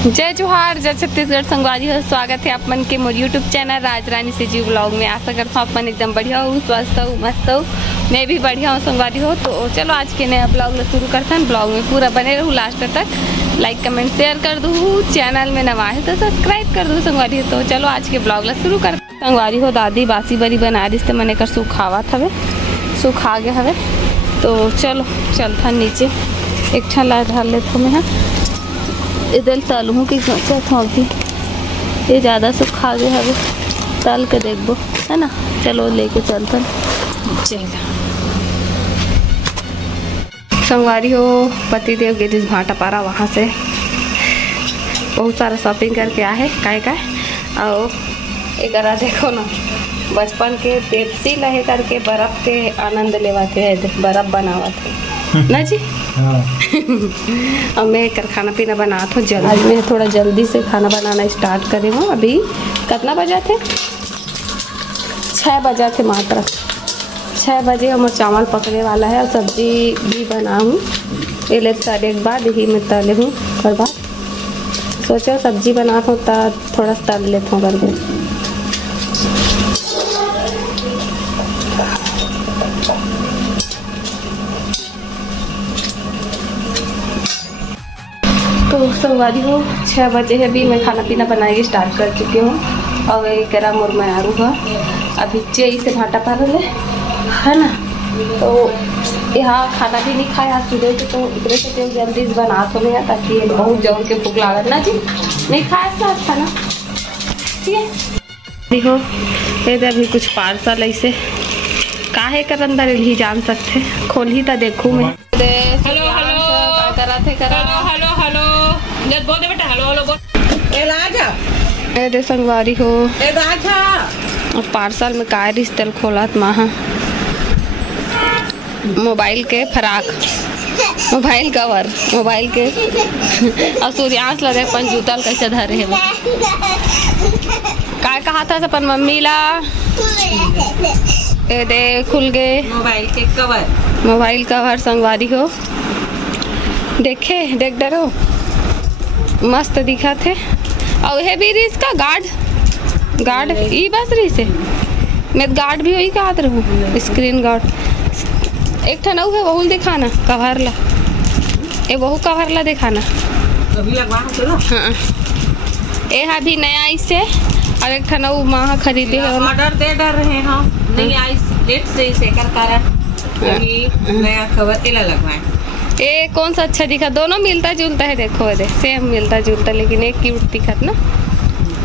जय जोहार, जय छत्तीसगढ़ संगवारी हो। स्वागत है आप मन के मोर यूट्यूब चैनल राजरानी से जी ब्लॉग में। आशा करता हूँ आप मन एकदम बढ़िया हो, स्वस्थ हो, मस्त हो। मैं भी बढ़िया हूँ संगवारी हो। तो चलो आज के नया ब्लॉग शुरू करते हैं। ब्लॉग में पूरा बने रहूँ लास्ट तक। लाइक कमेंट शेयर कर दूँ। चैनल में नवा है तो सब्सक्राइब कर दूँ संगवारी हो। तो चलो आज के ब्लॉग शुरू करते हैं संगवारी हो। दादी बासी बरी बना रही तो मैंने कर सुखावत हवे, सुखा गया हवे। तो चलो चलता नीचे एक छला ढाल लेते मैं। हाँ इधर तल हूँ कि सोचा अभी ये ज़्यादा सुखा गया है, तल के देखो है ना। चलो लेके चलता चल संगवारी हो। पति देव गए जिस भाटा पारा, वहाँ से बहुत सारा शॉपिंग करके आए काय और एक देखो ना, बचपन के पेप्सी लहे करके बर्फ के आनंद लेवाते है, बर्फ बनावत ना जी। अब मैं कर खाना पीना बनाता हूँ जल्दी। आज मैं थोड़ा जल्दी से खाना बनाना स्टार्ट करे हूँ। अभी कितना बजा थे? 6 बजा थे मात्र। 6 बजे हमारा चावल पकने वाला है और सब्जी भी बनाऊँ। ये ले तले के बाद ही मैं तले हूँ कर बाद सोचा सब्जी बनाता हूँ तो थोड़ा तल लेता हूँ करके। तो संगवारी हो 6 बजे है, अभी मैं खाना पीना बनाए स्टार्ट कर चुकी हूँ। और एक करा मोर मैं आरू है अभी चेई से भाटा पा रहे है ना। तो यहाँ खाना भी नहीं खाया सुबह से, तो इतने से जल्दी से बना तो नहीं है ताकि बहुत जोर के भूख लागत ना जी। नहीं खाया साथ खाना ठीक है। देखो ये अभी कुछ पार्सल ऐसे काहे कर अंदर ही जान सकते, खोल ही तो देखूँ मैं। हेलो हेलो करा थे करा हेलो हेलो जब बोल दे बेटा हेलो हेलो बोल। ए लाजा ए दे संगवारी हो। ए लाजा और पार्सल में काय रिश्ते खोलत माहा मोबाइल के फराक, मोबाइल कवर, मोबाइल के और सूर्यांश लगे अपन जूतल कैसे धरे है काय कहा था अपन मम्मी ला। ए दे खुल गए मोबाइल के कवर, मोबाइल कवर संगवारी हो। देखे देख डरो मस्त दिखा थे। और ये भी रिस का गार्ड ई बस रही से मैं गार्ड भी वही कहा रहूँ, स्क्रीन गार्ड एक ठन है बहुल दिखाना कवर ला, ये बहु कवर ला दिखाना अभी हाँ ये है भी नया इससे। और एक ठन वहाँ खरीदे ऑर्डर दे डर रहे हैं नहीं आई लेट से इसे कर कारण नया कवर केला लगवाए। ये कौन सा अच्छा दिखा? दोनों मिलता जुलता है, देखो दे सेम मिलता जुलता, लेकिन एक क्यूट दिखत ना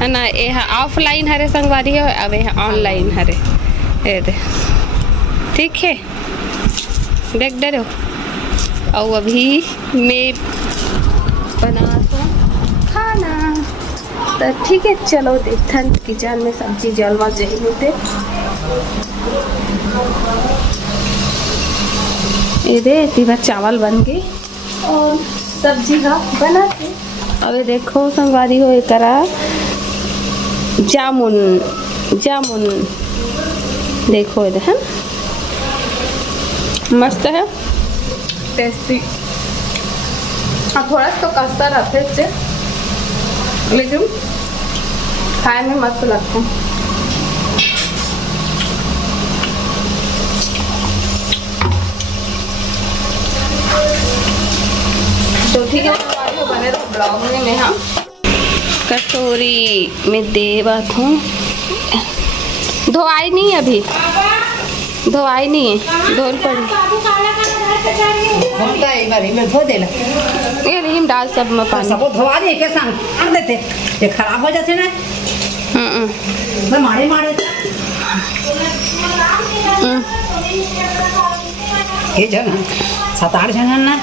है ना। ये ऑफलाइन हरे संगवारी है, अब ये ऑनलाइन हरे ये दे ठीक है। देख डरो और अभी मैं बना खाना तो ठीक है। चलो देखते किचन में सब्जी जलवा जही होते ये दे तीन चावल बन गए और सब्जी का बनाते। अब देखो संगवारी हो करा जामुन देखो इधर है मस्त है टेस्टी। हाँ थोड़ा सा तो कस्ता रहते से, लेकिन खाए में मस्त लगता है। तो ठीक है बने तो ब्लॉग में मैं हम कटोरी में देवत हूँ। धोआई नहीं अभी, धोआई नहीं है, धोल पड़ी ये नहीं डाल सब में पानी सब धोआ दे के संग देते ये खराब हो जाते ना। मैं मारे ये जन 7-8 जन ना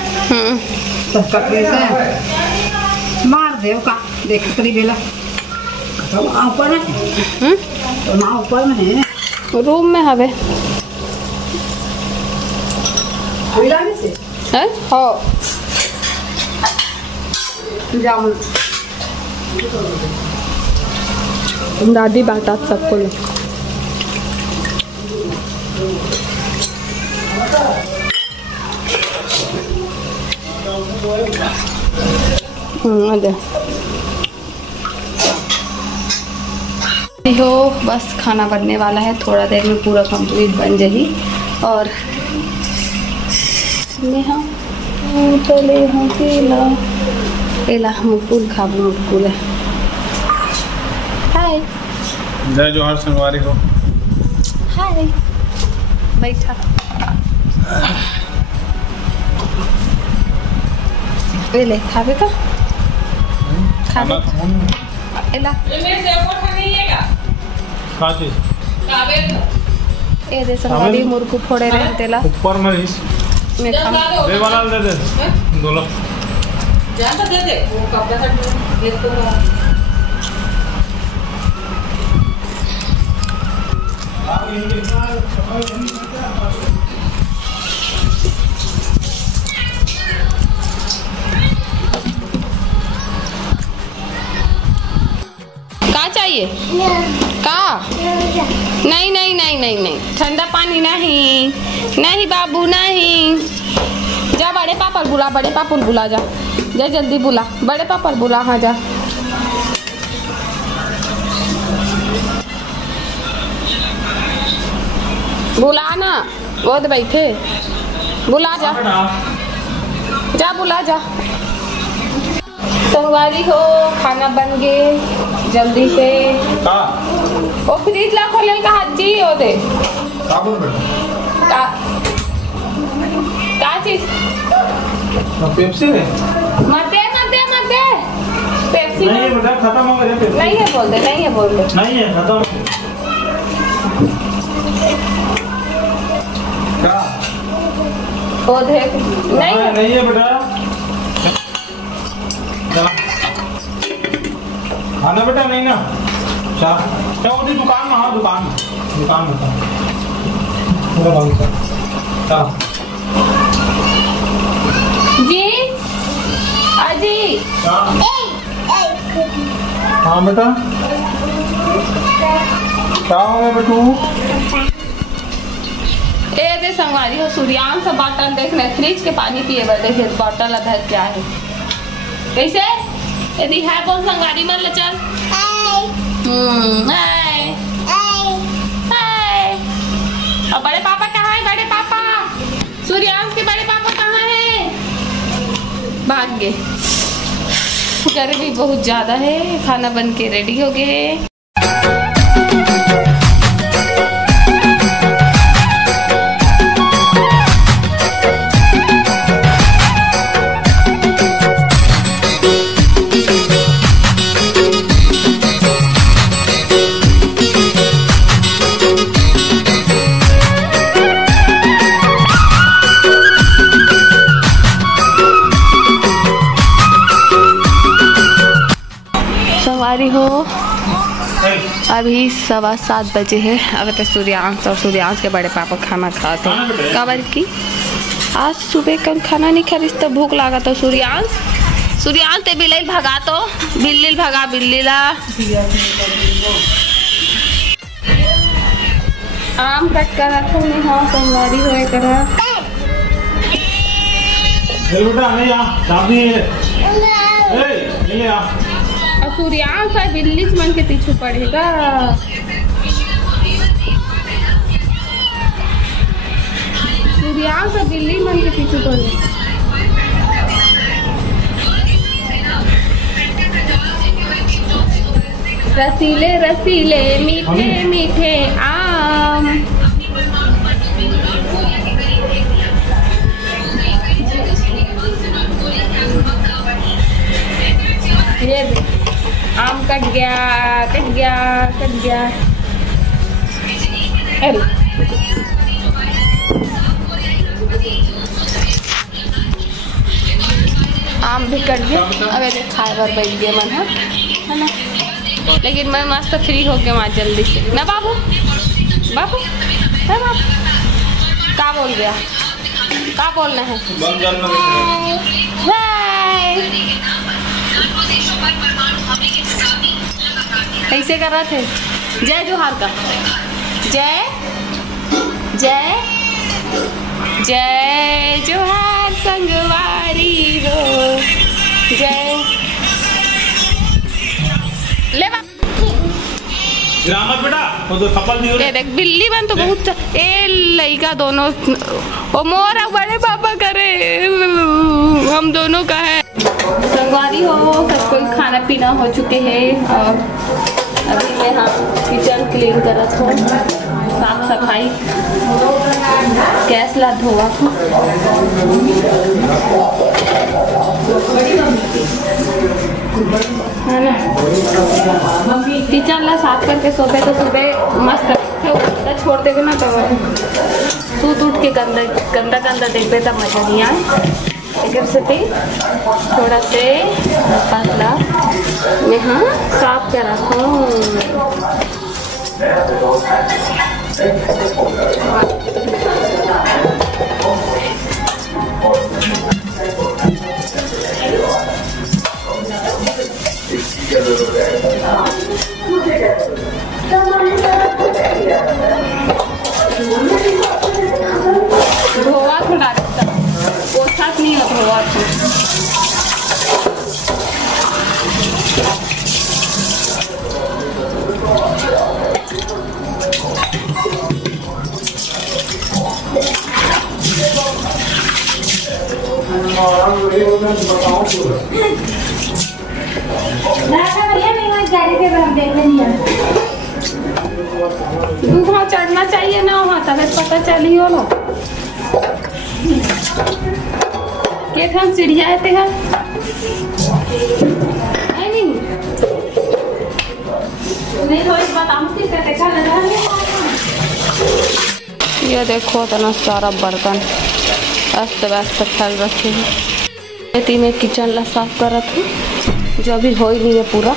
तो ककरे से मार देव का देख करी बेला तो ऊपर में तो ना ऊपर में है रूम में हवे है हो जामुन दादी बाटा सबको अरे संगवारी हो, बस खाना बनने वाला है, थोड़ा देर में पूरा कंप्लीट बन जाएगी। और नेहा चले हाँ केला केला मुकुल खाबू मुकुल है। हाय जय जोहार संगवारी हो। हाय बैठा ले खावे का खावे एला ए दे संगवारी मुर्कु फोड़े रहे तेला ऊपर में इस मैं खा दे वाला दे दे दोनों ज्यादा दे दे वो कपड़ा हट दे तो का चाहिए का नहीं नहीं नहीं नहीं नहीं ठंडा पानी नहीं नहीं बाबू नहीं। जा बड़े पापा बुला, बड़े पापा बुला, जा जा जल्दी बुला, बड़े पापा बुला। हाँ जा बुला ना, वो तो बैठे बुला, जा जा बुला जा। संगवारी हो खाना बन गए जल्दी से। ओ फ्रिज ला खोले का हाजी हो दे का चीज पेप्सी है मत दे मत दे मत दे पेप्सी नहीं है बेटा, खत्म हो गया पेप्सी। नहीं है बोल दे, नहीं है बोल दे, नहीं है खत्म। क्या वो देख नहीं है नहीं है बेटा, खाना बेटा नहीं ना। क्या होती दुकान में? हाँ दुकान में पूरा बंद कर जी अजी। हाँ बेटा क्या हो गया बेटू? ए दे संगवारी हो सूर्यांश से बॉटल देखने फ्रिज के पानी पिए बर देखे बॉटल अधर क्या है कैसे यदि है बोल संगवारी मन ले चल। हाय हाय। और बड़े पापा कहाँ है? बड़े पापा सूर्यांश के बड़े पापा कहाँ हैं? भाग गए। गर्मी बहुत ज्यादा है, खाना बन के रेडी हो गए। हो अभी 7:15 बजे है। अगर तो सूर्यांश और सूर्यांश के बड़े पापा खाना खाते हैं कबर की। आज सुबह कल खाना नहीं खा तो भूख लगा तो सूर्यांश ते बिल्ली भगा तो बिल्ली भगा बिल्ली ला। आम कट कर रखो नहीं। हाँ संगवारी होए करा बेटा नहीं आ चाबी है नहीं आ। और सूर्यांश है बिल्ली मन के पीछे पड़ेगा। सूर्यांश है बिल्ली मन के पीछे पड़ेगा। रसीले रसीले मीठे मीठे आम। ये आम कट गया कट गया कट गया। आम भी कट गया। अब ऐसे खाए बार बैठ गया मन है ना। लेकिन मैं मस्त फ्री हो गया वहाँ जल्दी से ना। बाबू बाबू है बाबू क्या बोल गया? क्या बोलना है? कैसे कर रहे थे? जय जोहार का जय जय जय जोहार संगवारी हो जय। ले ग्रामर बेटा वो तो थप्पड़ दियो ये देख बिल्ली बन तो बहुत ए लइका दोनों ओ मोर बड़े पापा करे हम दोनों का है। संगवारी हो सब कोई खाना पीना हो चुके हैं और अभी मैं हाँ किचन क्लीन करत हूँ, साफ सफाई गैस ला धोआ है ना। किचन ला साफ करके सोते तो सुबह मस्त छोड़ देवे ना तो सूत उठ के गंदा गंदा गंदा देखते तब मजा नहीं आए। एक से थोड़ा से पतला मैं हाँ साफ कर रखूँ। धोआ थोड़ा पोछा नहीं हो धोआ वहाँ चढ़ना चाहिए ना, वहाँ तब पता चली हो ना के सीढ़िया आते हैं ये देखो इतना सारा बर्तन अस्त व्यस्त फैल रखे हैं। मैं किचन ला साफ करत हूँ, जो अभी हो ही नहीं है पूरा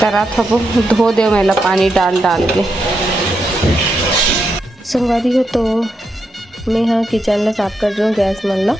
करा था वो धो दे मेला पानी डाल डाल के। संगवारी हो तो मैं यहाँ किचन ला साफ कर रही हूँ, गैस मन ला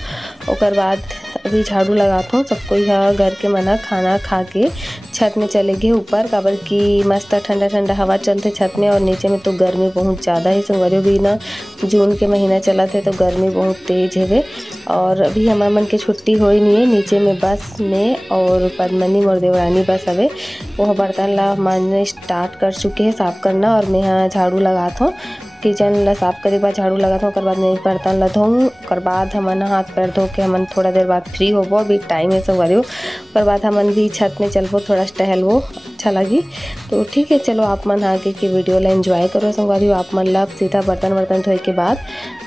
ओकर बाद अभी झाड़ू लगाता हूँ। सबको यहाँ घर के मना खाना खा के छत में चले गए ऊपर, काबर की मस्त ठंडा ठंडा हवा चलते छत में और नीचे में तो गर्मी बहुत ज़्यादा है। संगवारी भी ना जून के महीना चला थे तो गर्मी बहुत तेज है और अभी हमारे मन की छुट्टी हो ही नहीं है। नीचे में बस में और पद्मनी और देवरानी बस हवे वो बर्तन ला मांजने स्टार्ट कर चुके हैं साफ़ करना और मैं यहाँ झाड़ू लगाता हूँ। किचन ला साफ करे के बाद झाड़ू लगाता हूँ, बाद में बर्तन ला धोऊँ, ओकर बाद हमन हाथ पैर धो के हमन थोड़ा देर बाद फ्री होबो। अभी टाइम है संगवारी हो, ओकर बाद हमन भी छत में चलबो, थोड़ा टहलबो, अच्छा लगी। तो ठीक है चलो आप मन आगे की वीडियो ला एंजॉय करो संगवारी हो। आप मन ला सीधा बर्तन वर्तन धोए के बाद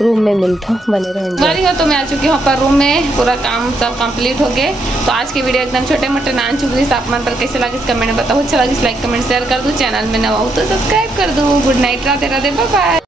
रूम में मिलता हूँ, बने रहो। तो मैं आ चुकी हूँ पर रूम में, पूरा काम सब कंप्लीट हो गए। तो आज की वीडियो एकदम छोटे मोटे नान चुकी आप मन पर कैसे लगी कमेंट में बताओ। अच्छा लगी लाइक कमेंट शेयर कर दो, चैनल में नवा हो तो सब्सक्राइब कर दो। Good night, Radhe Radhe, bye bye.